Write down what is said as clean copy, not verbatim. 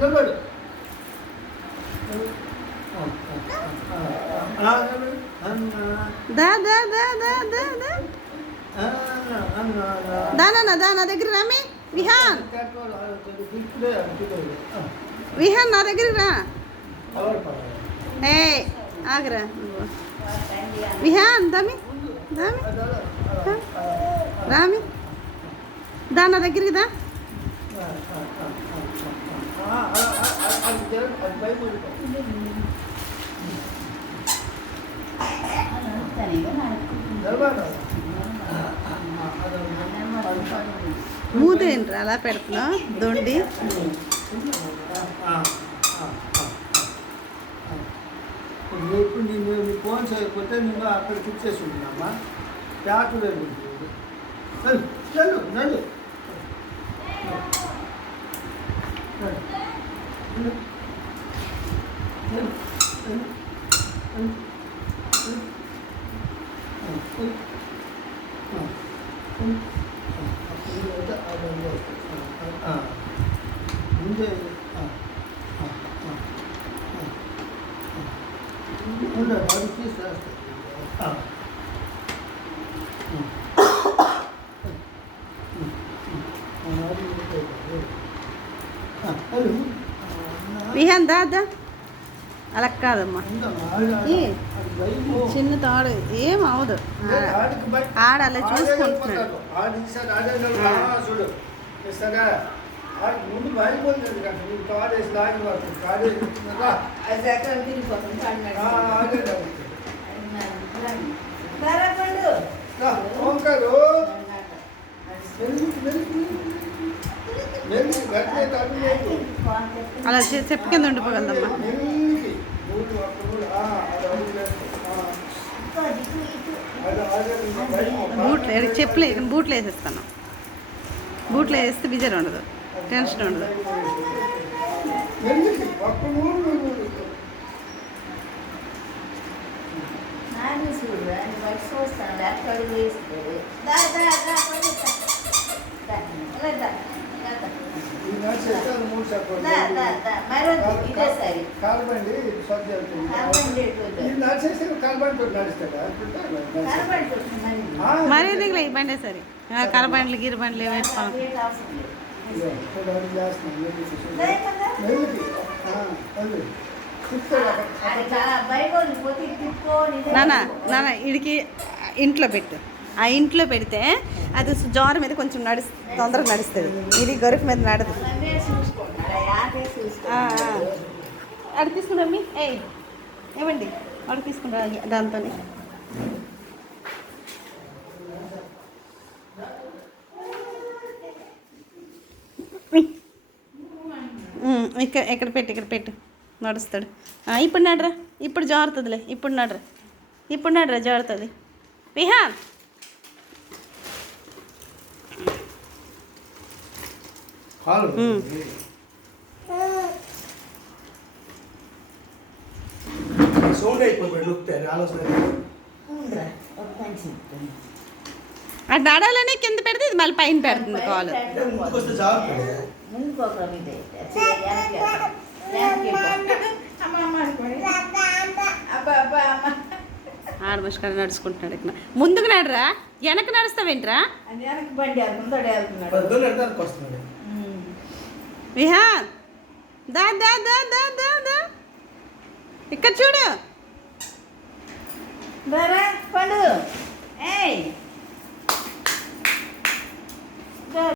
దా దా దా దా దా దా దానా దా నా దగ్గర రామి. విహాన్ విహాన్ నా దగ్గర రా. ఏ ఆగరా విహాన్ దామి దామి రామి దా నా దగ్గరికి దా. మూదేంట్రా అలా పెడుతున్నావు దొండి. ఇప్పుడు నేను నీ ఫోన్ చేయకపోతే నేను అక్కడ ఫిక్స్ చేసి ఉంటున్నామా ప్యాక్ లేదు. నడు నడు ముందే అది తీసేస్తా. విహాన్ దా దా అలా కాదమ్మా. చిన్న తాడు ఏం అవదు. ఆడ అలా చూసుకుంటున్నాడు. ముందు భయపోతుంది కదా నువ్వు కాడు వేసి లాగి పడుతుంది. కాడు ఓంకారు అలా చెప్పు కింద ఉండిపోగలదమ్మా. బూట్లు చెప్పులే బూట్లు వేసేస్తాను. బూట్లు వేస్తే బిజర్ ఉండదు, టెన్షన్ ఉండదు. మరి ఎందుకు బండి సరే కలబండ్లు గిరిబండ్లు వేసుకోవాలి. నాన్న నాన్న ఇడికి ఇంట్లో పెట్టు. ఆ ఇంట్లో పెడితే అది జ్వరం మీద కొంచెం తొందరగా నడుస్తుంది. ఇది గరుకు మీద నడదు. అడి తీసుకున్నామి ఏమండి అడి తీసుకుంటా దాంతో. ఇక్కడ పెట్టు నడుస్తాడు. ఇప్పుడు నడరా, ఇప్పుడు జారుతుందిలే. ఇప్పుడు నడరా జారుతుంది. విహాన్ అది నడాలనే కింద పెడితే ఇది మళ్ళీ పైన పెడుతుంది కాలు. ఆడమస్కారం నడుచుకుంటున్నాడు. ఇక్కడ ముందుకు నడరా, వెనక నడుస్తావేంట్రా విహాన్. దా దా దా దా దా దా ఇక్కడ చూడు.